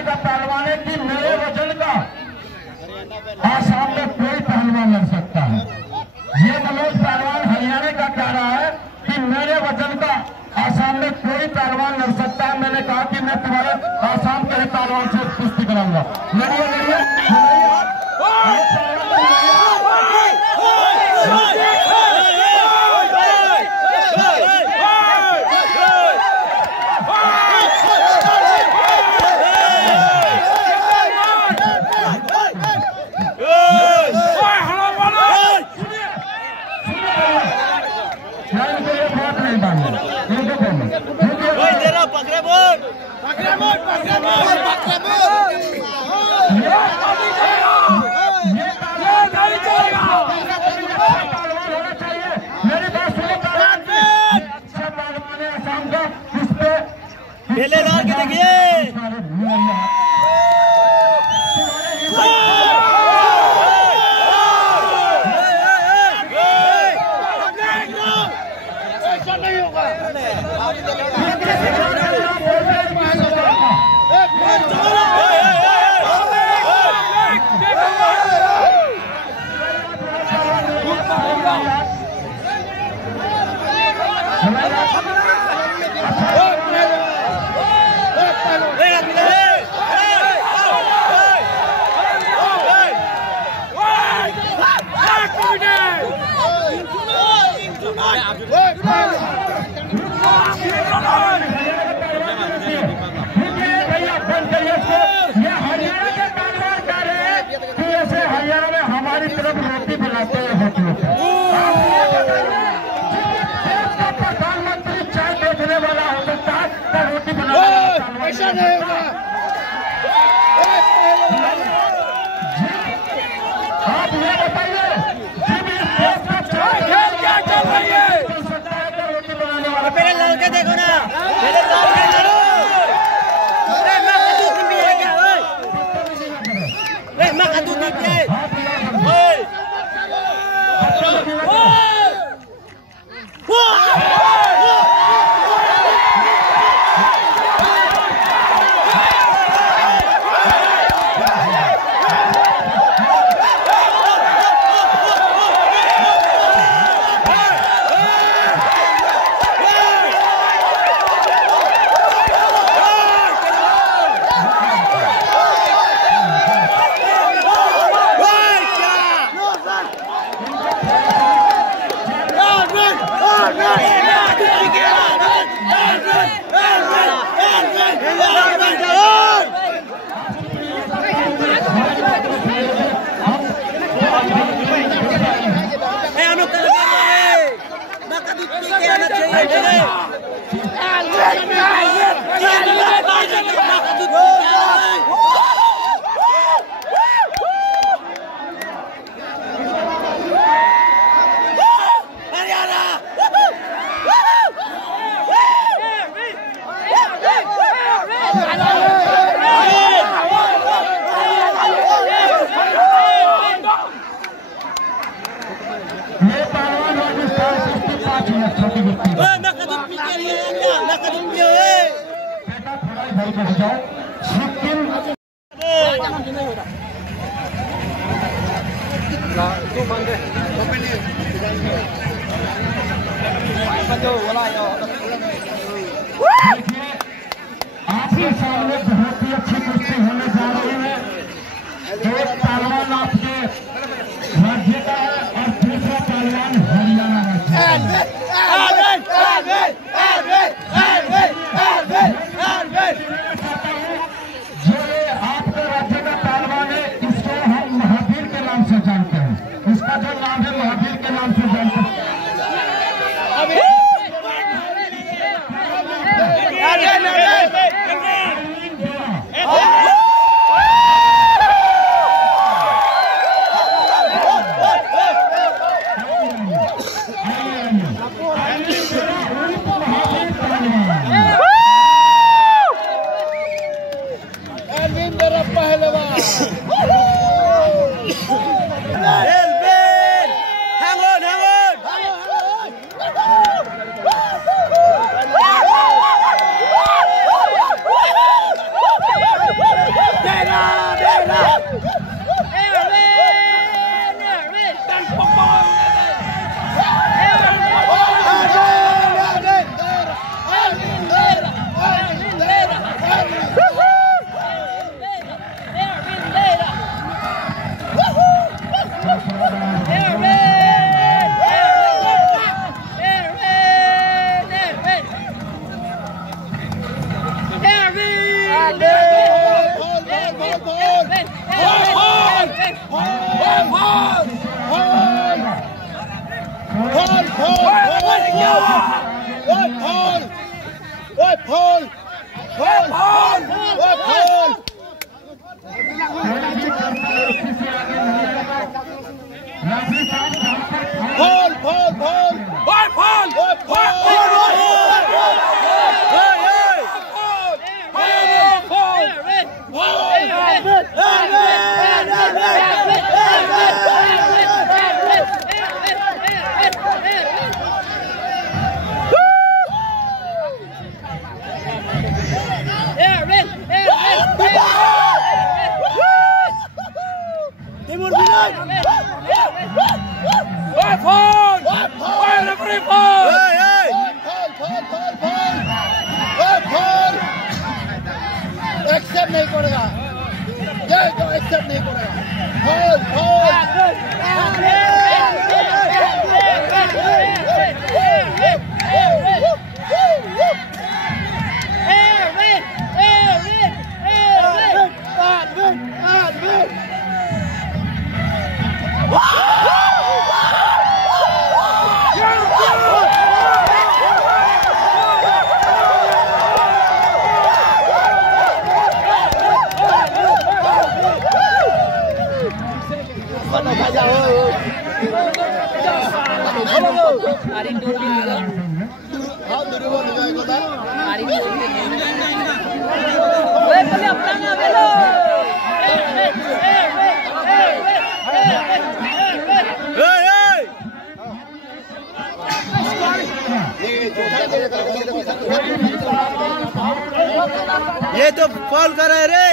हरियाणा का पहलवान है कि मेरे वजन का आसाम में कोई पहलवान लड़ सकता है। ये मनोज पहलवान हरियाणा का कह रहा है कि मेरे वजन का आसाम में कोई पहलवान लड़ सकता है। मैंने कहा कि मैं तुम्हारे आसाम के पहलवान से कुश्ती कराऊंगा। बेलेदार के देखिए ऐसा नहीं होगा। हरियाणा में हमारी तरफ रोटी बनाते हैं होटलों पर। प्रधानमंत्री चाय बेचने वाला हो सकता है तो रोटी बनाने ऐसा नहीं होगा। आप ये बताइए क्या चल रही है? रोटी बनाने वाला मेरे लड़के देखो ना, मेरे लड़के चलो। माँ का दूध नहीं पिए। आपके सामने बहुत ही अच्छी कुश्ती होने जा रही है। एक पहलवान आपके राज्य का है और दूसरा पहलवान हरियाणा का। जो आपके राज्य का पहलवान है इसको हम महावीर के नाम से जानते हैं। इसका जो नाम है महावीर के नाम से जानते हैं। Fall fall fall fall fall fall fall accept नहीं करेगा ये तो एक्सेप्ट नहीं करेगा फॉल फॉल ये तो फॉल कर रहे रे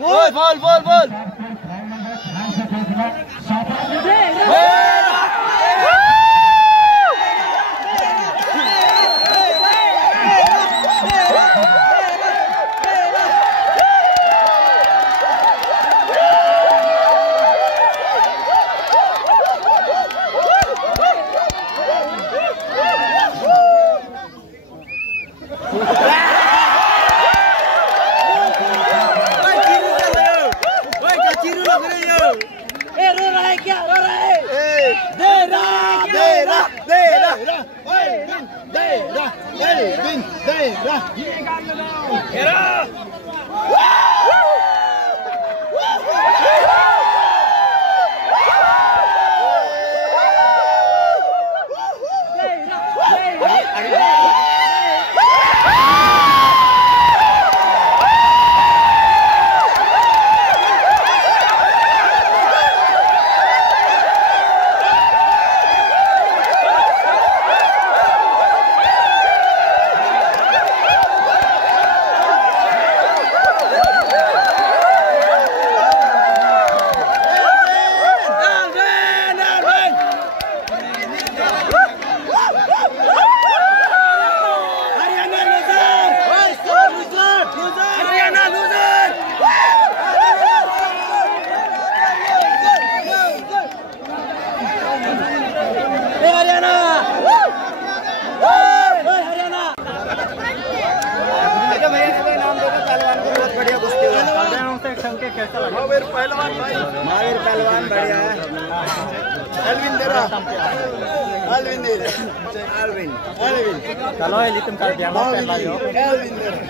बोल ध्यान से देखना रो रहा है क्या? रो रहा है? महावीर पहलवान बढ़िया है। अरविंद दे रहा अरविंद चलो ये तुम कर दिया अरविंद दे रहा